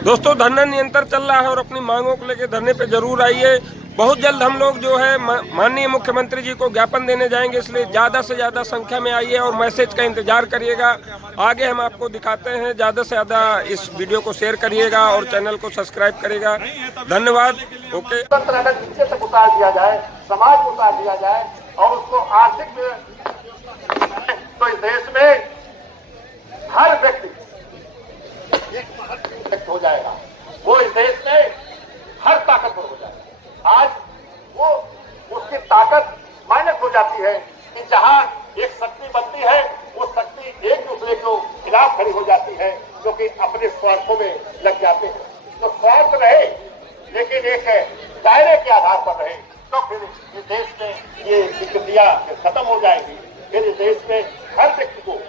दोस्तों धरना निरंतर चल रहा है और अपनी मांगों को लेकर धरने पे जरूर आइए। बहुत जल्द हम लोग जो है माननीय मुख्यमंत्री जी को ज्ञापन देने जाएंगे, इसलिए ज़्यादा से ज़्यादा संख्या में आइए और मैसेज का इंतजार करिएगा। आगे हम आपको दिखाते हैं, ज़्यादा से ज़्यादा इस वीडियो को शेयर करिएगा और चैनल को सब्सक्राइब करिएगा। धन्यवाद। ओके। अगर नीचे तक उतार दिया जाए, समाज को उतार दिया जाए और उसको आर्थिक तो इस देश में हर व्यक्ति हो जाएगा, वो इस देश में हर ताकतवर हो जाएगा। आज वो उसकी ताकत माइनस हो जाती है कि जहां एक शक्ति बनती है वो शक्ति एक दूसरे को खिलाफ खड़ी हो जाती है, जो कि अपने स्वार्थों में लग जाते हैं। तो स्वार्थ रहे लेकिन एक दायरे के आधार पर रहे, तो फिर इस देश में ये विकृतियां खत्म हो जाएंगी। फिर इस देश में हर व्यक्ति को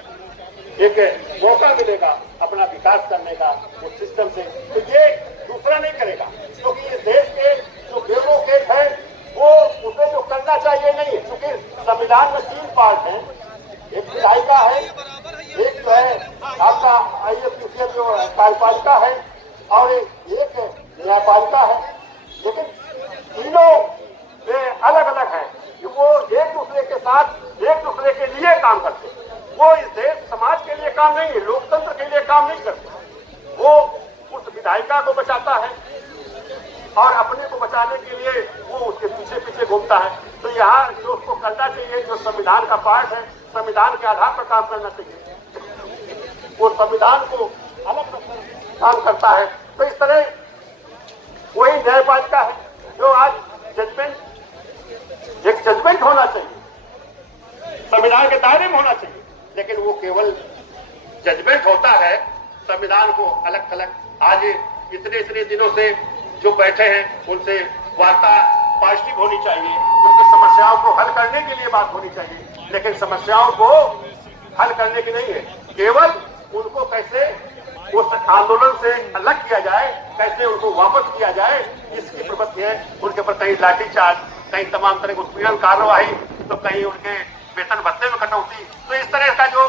एक मौका मिलेगा अपना विकास करने का उस सिस्टम से। तो ये दूसरा नहीं करेगा, क्योंकि इस देश के जो ब्यूरोक्रेट है वो उसे जो करना चाहिए नहीं है, क्योंकि संविधान में 3 पार्ट हैं, एक विधायिका है, एक जो है आपका IAPCL जो कार्यपालिका है और एक न्यायपालिका है। लेकिन तीनों अलग अलग है, वो एक दूसरे के साथ एक दूसरे के लिए काम करते हैं। वो इस देश समाज के लिए काम नहीं है, लोकतंत्र के लिए काम नहीं करते। वो उस विधायिका को बचाता है और अपने को बचाने के लिए वो उसके पीछे पीछे घूमता है। तो यहाँ जो उसको करना चाहिए, जो संविधान का पार्ट है, संविधान के आधार पर काम करना चाहिए, वो संविधान को अलग काम करता है। तो इस तरह वही न्यायपालिका है जो आज एक जजमेंट होना चाहिए, संविधान के दायरे में होना चाहिए, लेकिन वो केवल जजमेंट होता है। संविधान को अलग अलग आज इतने दिनों से जो बैठे हैं उनसे वार्ता पॉजिटिव होनी चाहिए, उनकी समस्याओं को हल करने के लिए बात होनी चाहिए, लेकिन समस्याओं को हल करने की नहीं है, केवल उनको कैसे उस आंदोलन से अलग किया जाए, कैसे उनको वापस किया जाए, इसकी प्रवृत्ति है। उनके ऊपर कहीं लाठीचार्ज, कहीं तमाम तरह की उत्पीड़न कार्रवाई, तो कहीं उनके वेतन भत्ते में कटौती। तो इस तरह का जो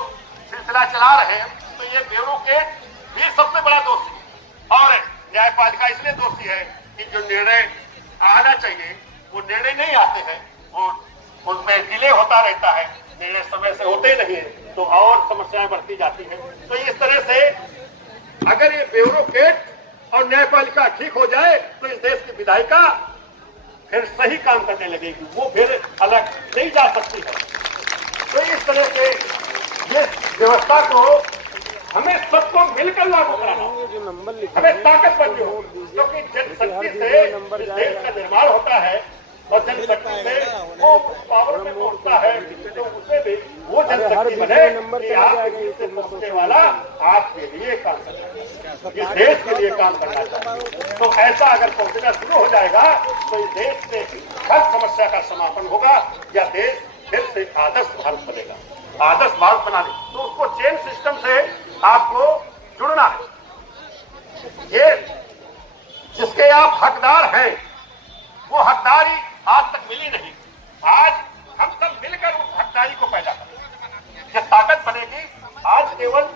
सिलसिला चला रहे हैं, तो ये ब्यूरोक्रेट भी सबसे बड़ा दोषी और न्यायपालिका इसलिए दोषी है कि जो निर्णय आना चाहिए वो निर्णय नहीं आते हैं, वो उनमें डिले होता रहता है, निर्णय समय से होते नहीं है, तो और समस्याएं बढ़ती जाती है। तो इस तरह से अगर ये ब्यूरोक्रेट और न्यायपालिका ठीक हो जाए तो इस देश की विधायिका फिर सही काम करने लगेगी, वो फिर अलग नहीं जा सकती है। तो इस तरह से ये व्यवस्था को हमें सबको मिलकर लागू कराना, हमें ताकत बननी हो, क्योंकि जनशक्ति से देश का निर्माण होता है और जनशक्ति से वो पावर में पहुंचता है, तो उससे भी वो जनशक्ति बने कि आपसे पहुंचने वाला आपके लिए काम करना है, इस देश के लिए काम करना चाहिए। तो ऐसा अगर पहुंचना शुरू हो जाएगा तो इस देश से हर समस्या का समापन होगा, या देश फिर से आदर्श भारत बनेगा। आदर्श भारत बनाने तो उसको चेन सिस्टम से आपको जुड़ना है। ये जिसके आप हकदार हैं वो हकदारी आज तक मिली नहीं, आज हम सब मिलकर उस हकदारी को पैदा करें, ये ताकत बनेगी। आज केवल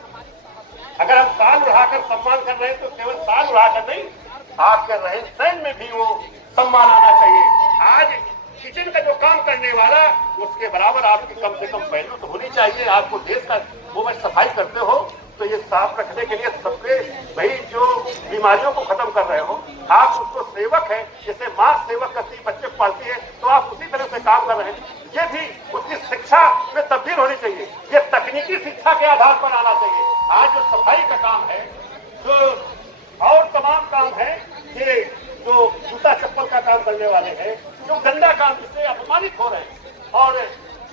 अगर हम साल उड़ाकर सम्मान कर रहे हैं तो केवल साल उड़ाकर नहीं, आपके रहन सहन में भी वो सम्मान आना चाहिए। आज किचन का जो काम करने वाला उसके बराबर आपकी कम से कम वैल्यू तो होनी चाहिए। आपको देश का वो में सफाई करते हो तो ये साफ रखने के लिए सबके भाई जो बीमारियों को खत्म कर रहे हो, आप उसको सेवक है, जैसे माँ सेवक करती बच्चे पालती है, तो आप उसी तरह से काम कर रहे हैं। ये भी उसकी शिक्षा में तब्दील होनी चाहिए, ये तकनीकी शिक्षा के आधार पर आना चाहिए। आज जो सफाई का काम है, जो और तमाम काम है, ये जो जूता चप्पल का काम करने वाले हैं, जो गंदा काम जिससे अपमानित हो रहे हैं, और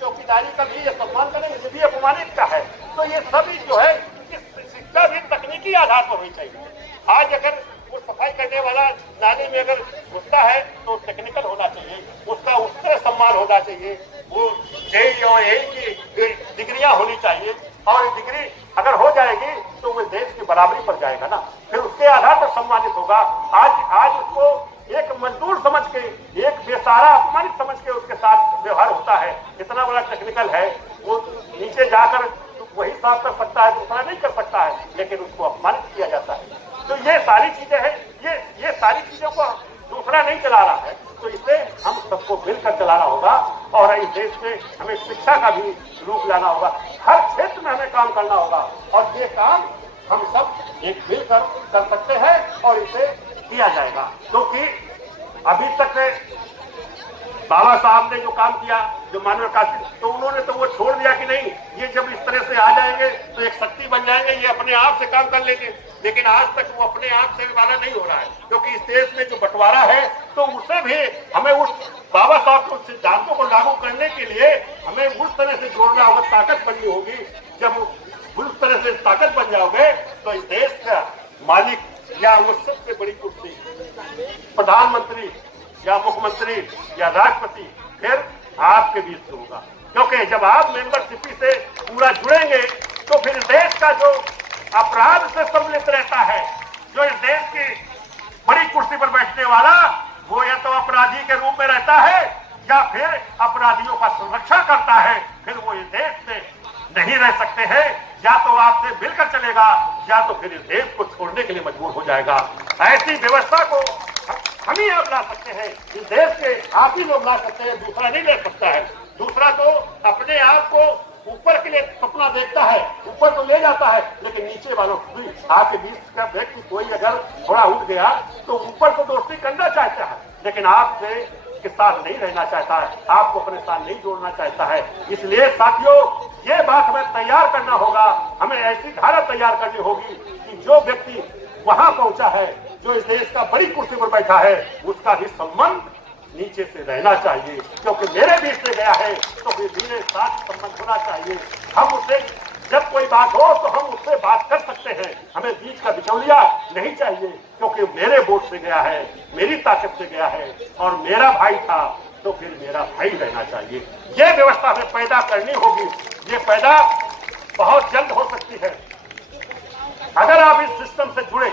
चौकीदारी का भी ये सम्मान करेंगे, ये भी अपमानित का है। तो ये सभी जो है शिक्षा भी तकनीकी आधार पर होनी चाहिए। आज अगर वो सफाई करने वाला नाले में अगर घुसता है तो टेक्निकल होना चाहिए, उसका उस तरह सम्मान होना चाहिए, वो JEE और AE की डिग्रियां होनी चाहिए, और डिग्री अगर हो जाएगी तो वो देश की बराबरी पर जाएगा ना, फिर उसके आधार पर सम्मानित होगा। आज उसको एक मजदूर समझ के, एक बेसहारा अपमानित समझ के उसके साथ व्यवहार होता है। इतना बड़ा टेक्निकल है, वो नीचे जाकर वही साफ कर सकता है, दूसरा नहीं कर सकता है, लेकिन उसको अपमानित किया जाता है। तो ये सारी चीजें हैं, ये सारी चीजों को दूसरा नहीं चला रहा है, तो इसे हम सबको मिलकर चलाना होगा। और इस देश में हमें शिक्षा का भी रूप लाना होगा, हर क्षेत्र में हमें काम करना होगा, और ये काम हम सब एक मिलकर कर सकते हैं और इसे किया जाएगा। क्योंकि अभी तक बाबा साहब ने जो काम किया, जो मानव काशी, तो उन्होंने तो वो छोड़ दिया कि नहीं, ये जब इस तरह से आ जाएंगे तो एक शक्ति बन जाएंगे, ये अपने आप से काम कर लेंगे। लेकिन आज तक वो अपने आप से वाला नहीं हो रहा है, क्योंकि इस देश में जो बंटवारा है, तो उसे भी हमें उस बाबा साहब के सिद्धांतों को लागू करने के लिए हमें उस तरह से जोड़ना होगा, ताकत बननी होगी। जब उस तरह से ताकत बन जाओगे तो इस देश का मालिक या वो सबसे बड़ी कुर्सी प्रधानमंत्री या मुख्यमंत्री या राष्ट्रपति फिर आपके बीच से होगा। क्योंकि जब आप मेंबरशिप से पूरा जुड़ेंगे तो फिर देश का जो अपराध से सम्मिलित रहता है, जो इस देश की बड़ी कुर्सी पर बैठने वाला, वो या तो अपराधी के रूप में रहता है या फिर अपराधियों का संरक्षण करता है। फिर वो इस देश में नहीं रह सकते हैं, या तो आपसे मिलकर चलेगा या तो फिर इस देश को छोड़ने के लिए मजबूर हो जाएगा। ऐसी व्यवस्था को हम ही आप ला सकते हैं, इस देश के आप ही लोग ला सकते हैं, दूसरा नहीं ले सकता है। दूसरा तो अपने आप को ऊपर के लिए सपना देखता है, ऊपर तो ले जाता है, लेकिन नीचे वालों को आपके बीच का व्यक्ति कोई अगर थोड़ा उठ गया तो ऊपर तो दोस्ती करना चाहता है, लेकिन आपसे के साथ नहीं रहना चाहता है, आपको अपने साथ नहीं जोड़ना चाहता है। इसलिए साथियों, ये बात हमें तैयार करना होगा, हमें ऐसी धारा तैयार करनी होगी कि जो व्यक्ति वहां पहुंचा है, जो इस देश का बड़ी कुर्सी पर बैठा है, उसका भी संबंध नीचे से रहना चाहिए। क्योंकि मेरे बीच से गया है तो फिर मेरे साथ संबंध होना चाहिए। हम उससे जब कोई बात हो तो हम उससे बात कर सकते हैं, हमें बीच का बिचौलिया नहीं चाहिए। क्योंकि मेरे वोट से गया है, मेरी ताकत से गया है और मेरा भाई था, तो फिर मेरा भाई रहना चाहिए। ये व्यवस्था हमें पैदा करनी होगी। ये पैदा बहुत जल्द हो सकती है अगर आप इस सिस्टम से जुड़े,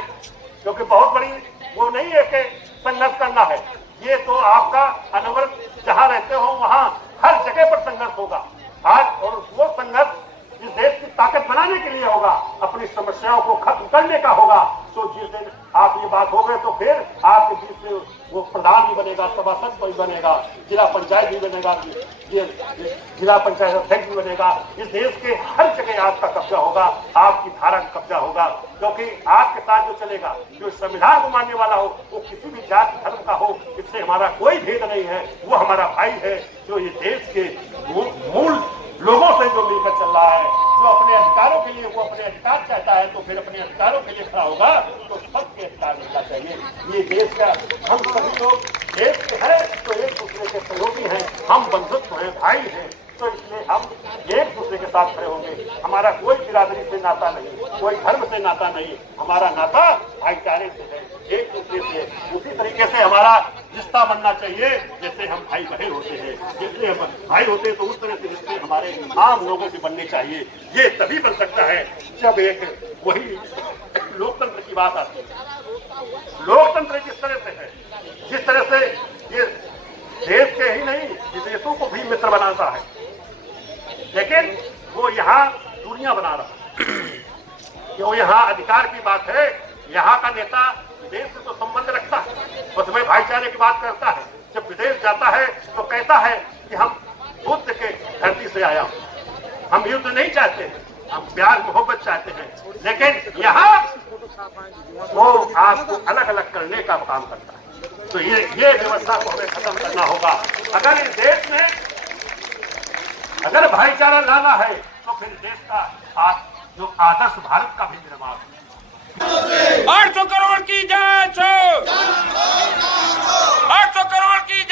क्योंकि बहुत बड़ी वो नहीं है कि संघर्ष करना है। ये तो आपका अनवरत जहां रहते हो वहां हर जगह पर संघर्ष होगा आज, और वो संघर्ष इस देश की ताकत बनाने के लिए होगा, अपनी समस्याओं को खत्म करने का होगा। तो जिस दिन आप ये बात हो गए तो फिर आपके बीच में वो प्रधान भी बनेगा, सभासद भी बनेगा, जिला पंचायत भी बनेगा, जिला पंचायत अध्यक्ष भी बनेगा। इस देश के हर जगह आपका कब्जा होगा, आपकी धारा का कब्जा होगा। क्योंकि आपके साथ जो चलेगा, जो संविधान को मानने वाला हो, वो किसी भी जाति धर्म का हो, इससे हमारा कोई भेद नहीं है। वो हमारा भाई है, जो इस देश के मूल लोगों से जो मिलकर चल रहा है, जो अपने अधिकारों के लिए वो अपने अधिकार चाहता है, तो फिर अपने अधिकारों के लिए खड़ा होगा, तो सबके अधिकार मिलना चाहिए। ये देश का हम सभी लोग देश के हैं, तो एक दूसरे के सहयोगी हैं, हम बंधुत्व हैं, भाई हैं, तो इसलिए हम एक दूसरे के साथ खड़े होंगे। हमारा कोई बिरादरी से नाता नहीं, कोई धर्म से नाता नहीं, हमारा नाता भाईचारे से है, एक दूसरे से। उसी तरीके से हमारा रिश्ता बनना चाहिए जैसे हम भाई बहन होते हैं। जैसे हम भाई होते हैं तो उस तरह से रिश्ते हमारे आम लोगों से बनने चाहिए। ये तभी बन सकता है जब एक वही लोकतंत्र की बात आती है। लोकतंत्र जिस तरह से है, जिस तरह से ये देश के ही नहीं विदेशों को भी मित्र बनाता है, लेकिन वो यहाँ दुनिया बना रहा है। क्यों? यहाँ अधिकार की बात है, यहाँ का नेता देश से तो संबंध रखता है, उसमें भाईचारे की बात करता है। जब विदेश जाता है तो कहता है कि हम बुद्ध के धरती से आया हूं, हम युद्ध नहीं चाहते, हम प्यार मोहब्बत चाहते हैं। लेकिन यहाँ वो आपको अलग अलग करने का काम करता है। तो ये व्यवस्था को हमें खत्म करना होगा। अगर इस देश में अगर भाईचारा लाना है तो फिर देश का जो आदर्श भारत का भी निर्माण है। 800 करोड़ की जांच हो, 800 करोड़ की